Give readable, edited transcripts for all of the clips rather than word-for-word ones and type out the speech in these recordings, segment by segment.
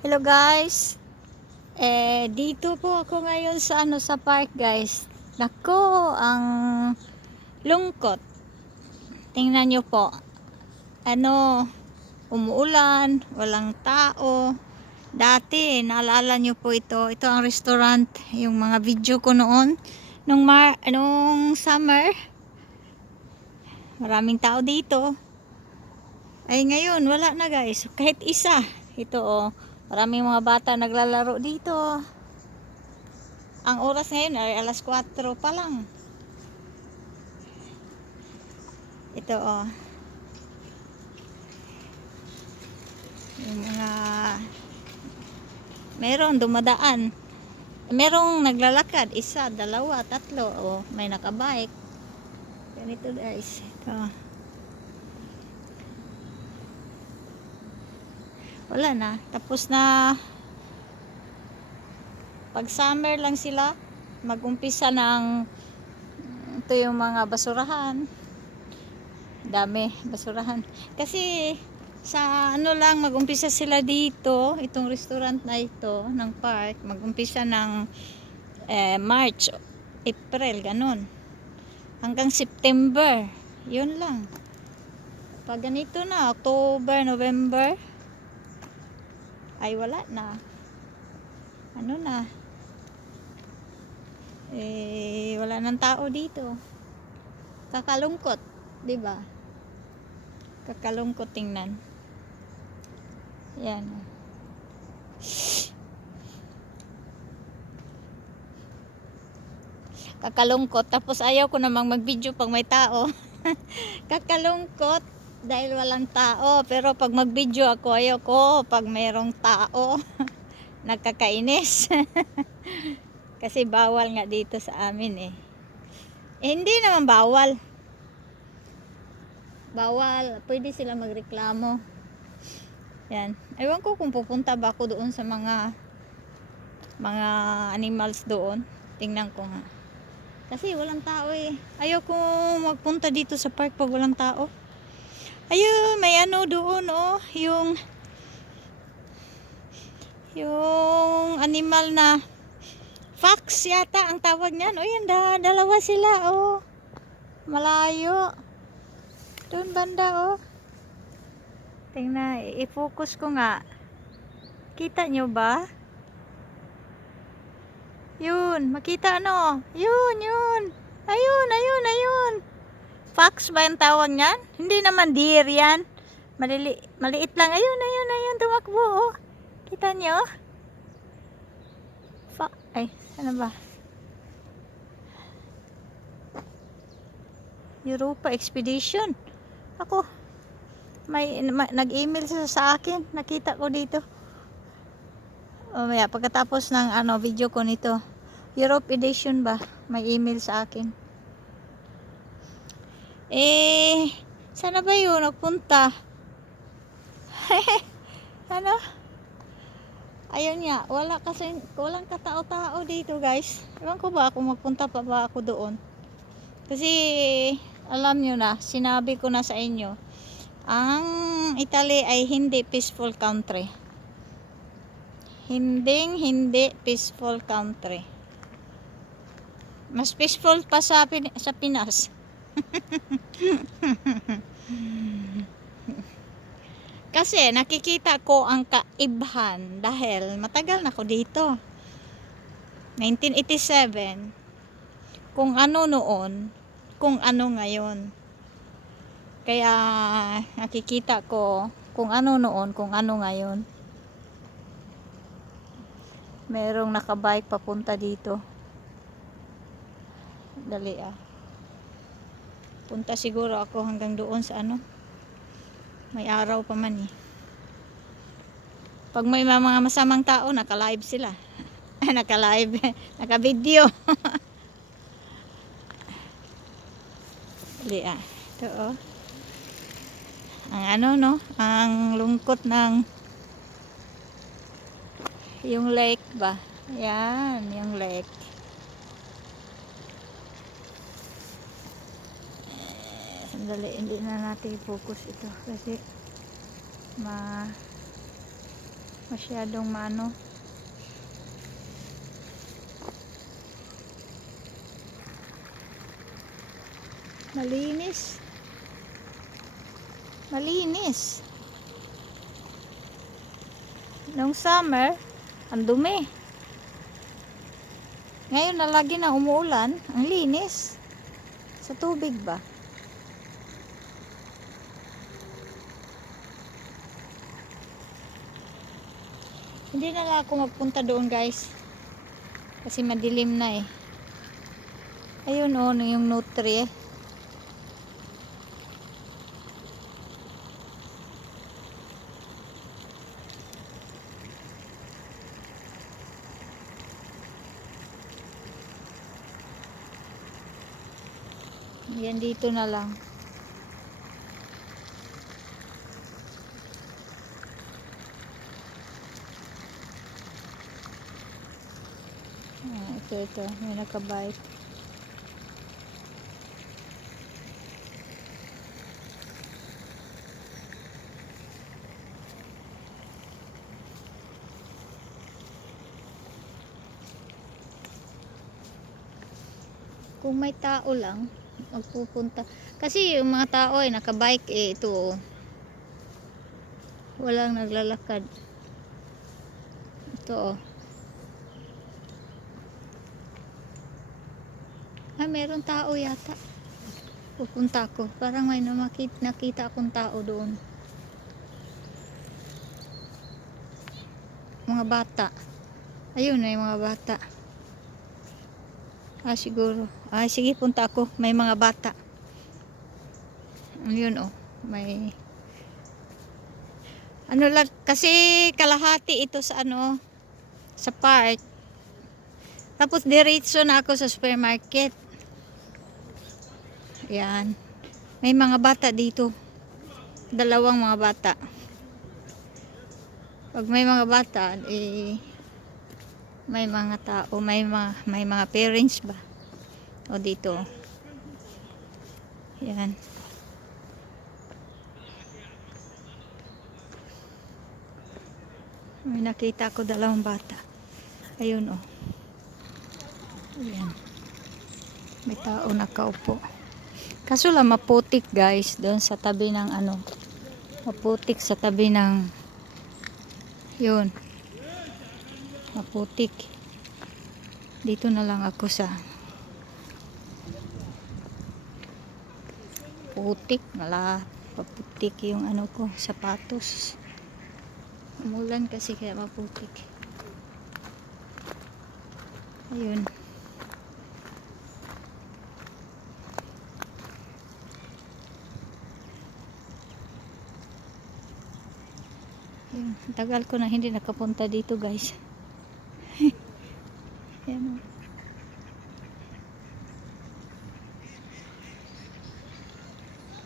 Hello guys. Dito po ako ngayon sa sa park guys. Nako, ang lungkot. Tingnan nyo po. Ano, umuulan, walang tao. Dati, naalala nyo po ito. Ito ang restaurant, yung mga video ko noon. Nung summer, maraming tao dito. Ay ngayon, wala na guys. Kahit isa. Ito oh, maraming mga bata naglalaro dito. Ang oras ngayon ay alas 4 pa lang. Ito oh. Yung mga meron dumadaan. Merong naglalakad, isa, dalawa, tatlo. Oh, may nakabike. Ganito guys. Ito. Wala na. Tapos na pag summer lang sila, mag-umpisa ng ito yung mga basurahan. Dami basurahan. Kasi sa ano lang mag-umpisa sila dito, itong restaurant na ito ng park, mag-umpisa ng March, April, ganun. Hanggang September. Yun lang. Pag ganito na, October, November, ay wala na. Ano na? Wala nang tao dito. Kakalungkot, 'di ba? Kakalungkot tingnan. Yan. Kakalungkot. Tapos ayaw ko namang mag-video pag may tao. Kakalungkot dahil walang tao. Pero pag mag-video ako, ayaw ko pag mayroong tao. Nakakainis. Kasi bawal nga dito sa amin eh. Hindi naman bawal. Bawal. Pwede sila magreklamo. Yan. Ewan ko kung pupunta ba ako doon sa mga animals doon. Tingnan ko nga. Kasi walang tao eh. Ayaw ko magpunta dito sa park pag walang tao. Ayun, may ano doon oh. Yung animal na fox yata ang tawag niyan. O yan, dalawa sila oh. Malayo. Doon banda oh. Tingnan, i-focus ko nga. Kita nyo ba? Yun, makita ano? Yun. Ayun. Fox ba yung tawag niyan? Hindi naman deer yan. Maliit lang. Ayun, tumakbo oh. Kita nyo? Ay, ano ba? Europa Expedition. Ako, may nag-email sa akin. Nakita ko dito. Pagkatapos ng video ko nito. Europe Edition ba? May email sa akin. Sana ba yun? Nagpunta. Ano? Ayun nga, walang katao-tao dito guys. Ewan ko ba kung magpunta pa ba ako doon. Kasi alam nyo na, sinabi ko na sa inyo, ang Italy ay hindi peaceful country. Hindi peaceful country. Mas peaceful pa sa Pinas. Kasi nakikita ko ang kaibhan dahil matagal na ako dito. 1987. Kung ano noon, kung ano ngayon. Kaya nakikita ko kung ano noon, kung ano ngayon. Merong nakabike papunta dito. Dali ah. Punta siguro ako hanggang doon sa may araw pa man eh. Pag may mga masamang tao, naka-live sila. Naka-live, naka-video. Dali ah. Ito oh. Ang ang lungkot ng yung lake ba? Yan, yung lake. Sandali, hindi na natin i-focus ito kasi Masyadong maano. Malinis. Malinis. Nung summer, ang dumi. Ngayon na lagi na umuulan, ang linis. Sa tubig ba? Hindi na lang ako magpunta doon, guys. Kasi madilim na eh. Ayun oh, yung nutri eh. Yan dito na lang. Ito. May nakabike. Kung may tao lang, magpupunta. Kasi yung mga tao ay nakabike eh, ito oh. Walang naglalakad. Ito oh. Meron tao yata. Pupunta ako. Parang may nakita akong tao doon. Mga bata. Ayun, may mga bata. Siguro. Sige, punta ako. May mga bata. Ayun oh. May ano lang, kasi kalahati ito sa ano, sa park. Tapos diretso na ako sa supermarket. Yan. May mga bata dito. Dalawang mga bata. Pag may mga bata, eh, may mga tao, may mga parents ba? O dito. Yan. May nakita ko dalawang bata. Ayun oh. Ayan. May tao nakaupo. Kaso lang maputik, guys, doon sa tabi ng ano. Maputik sa tabi ng yun. Maputik. Dito na lang ako sa putik. Maputik yung ano ko, sapatos. Umulan kasi kaya maputik. Ayun. Tagal ko na hindi nakapunta dito, guys. Ayan.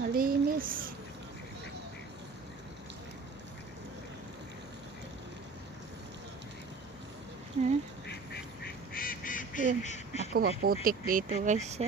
Malinis. Ayan. Ako maputik dito, guys.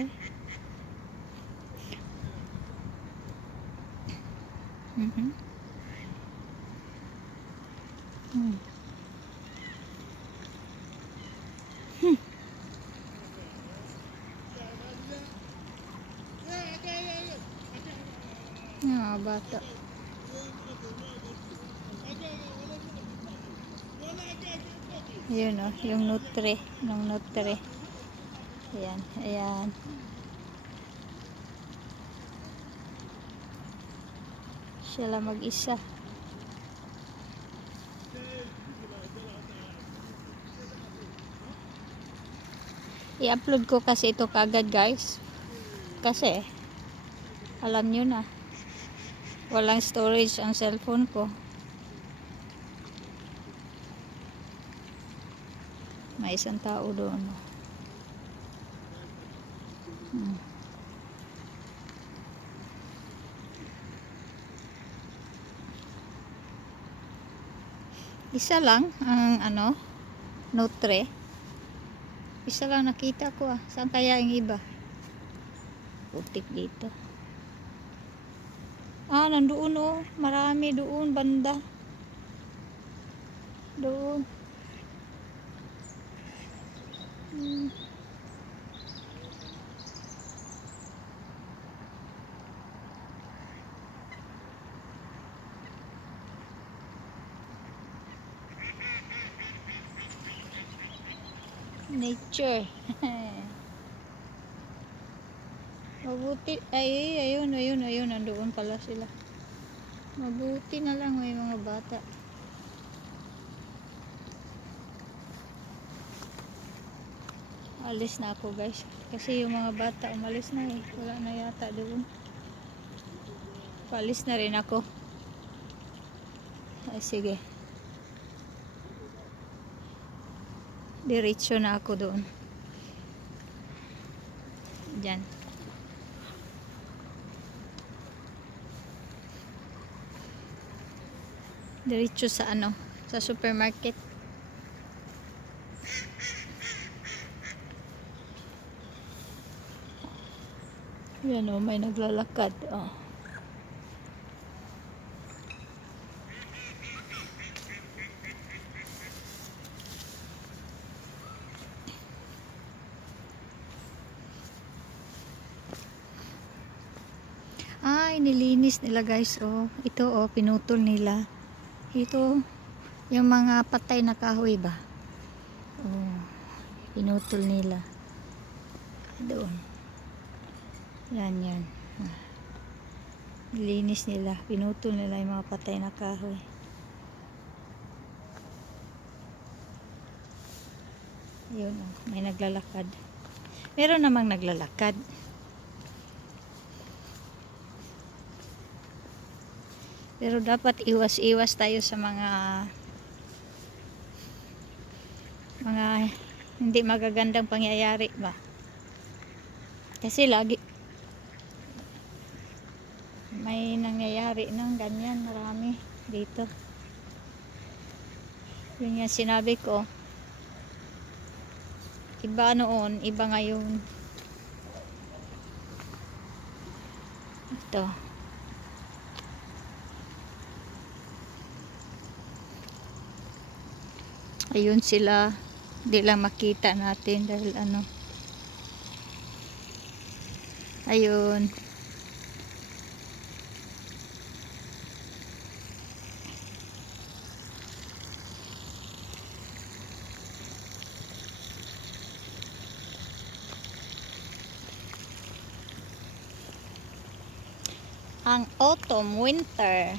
Bata. Yun oh, yung nutri. Ayan. Siya lang mag-isa. I-upload ko kasi ito kagad, guys. Kasi alam nyo na, walang storage ang cellphone ko. May isang tao doon. Isa lang ang ano, nutri. Isa lang nakita ko. Saan kaya yung iba? Putik dito. Nandoon oh. Marami doon banda. Nature. Mabuti. Ayun. Nandoon pala sila. Mabuti na lang may mga bata. Alis na ako guys. Kasi yung mga bata umalis na eh. Wala na yata doon. Paalis na rin ako. Ay, sige. Diretso na ako doon. Diyan. Diretso sa ano? Sa supermarket. Yan o, may naglalakad. Oh. Ay, nilinis nila guys. Oh, ito oh, pinutol nila. Ito, yung mga patay na kahoy ba? Oh, pinutol nila. Doon. Yan. Nilinis nila. Pinutol nila yung mga patay na kahoy. Yun oh, may naglalakad. Meron namang naglalakad. Pero dapat iwas-iwas tayo sa mga hindi magagandang pangyayari ba? Kasi lagi may nangyayari ng ganyan, marami dito. Yun yung sinabi ko. Iba noon, iba ngayon. Ito. Ayun sila, di lang makita natin dahil ano. Ayun. Ang autumn, winter,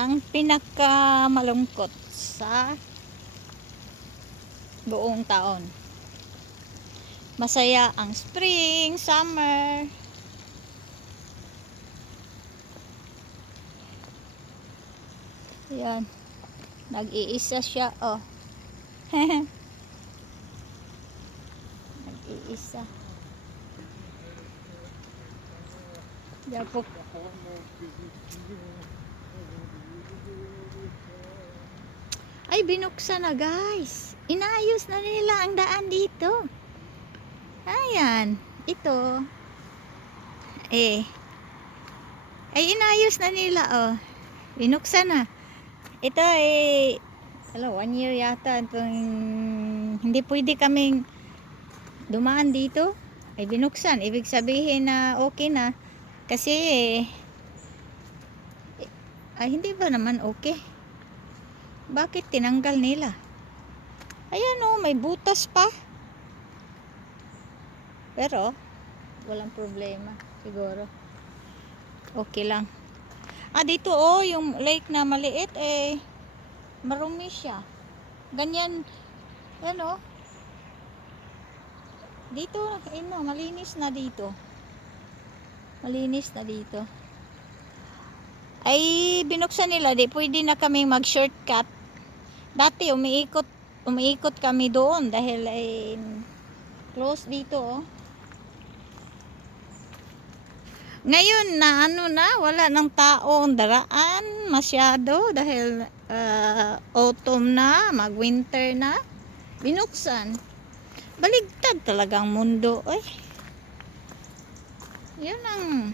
ang pinakamalungkot sa buong taon. Masaya ang spring, summer. Yan. Nag-iisa siya, oh. Nag-iisa. Yapok. Ay, binuksan na guys. Inayos na nila ang daan dito. Ayan. Ito. Ay, inayos na nila, oh. Binuksan na. Ito, 1 year yata. Hindi pwede kaming dumaan dito. Ay, binuksan. Ibig sabihin na okay na. Kasi, hindi ba naman okay? Bakit tinanggal nila? Ayan oh, may butas pa. Pero, walang problema. Siguro. Okay lang. Dito oh, yung lake na maliit, marumi siya. Ganyan. Yan oh. Dito, malinis na dito. Malinis na dito. Ay, binuksan nila. Di pwede na kaming mag-shortcut. Dati, umiikot kami doon dahil close dito, oh. Ngayon na wala ng taong daraan masyado dahil autumn na, mag-winter na. Binuksan. Baligtad talagang mundo, Yan ang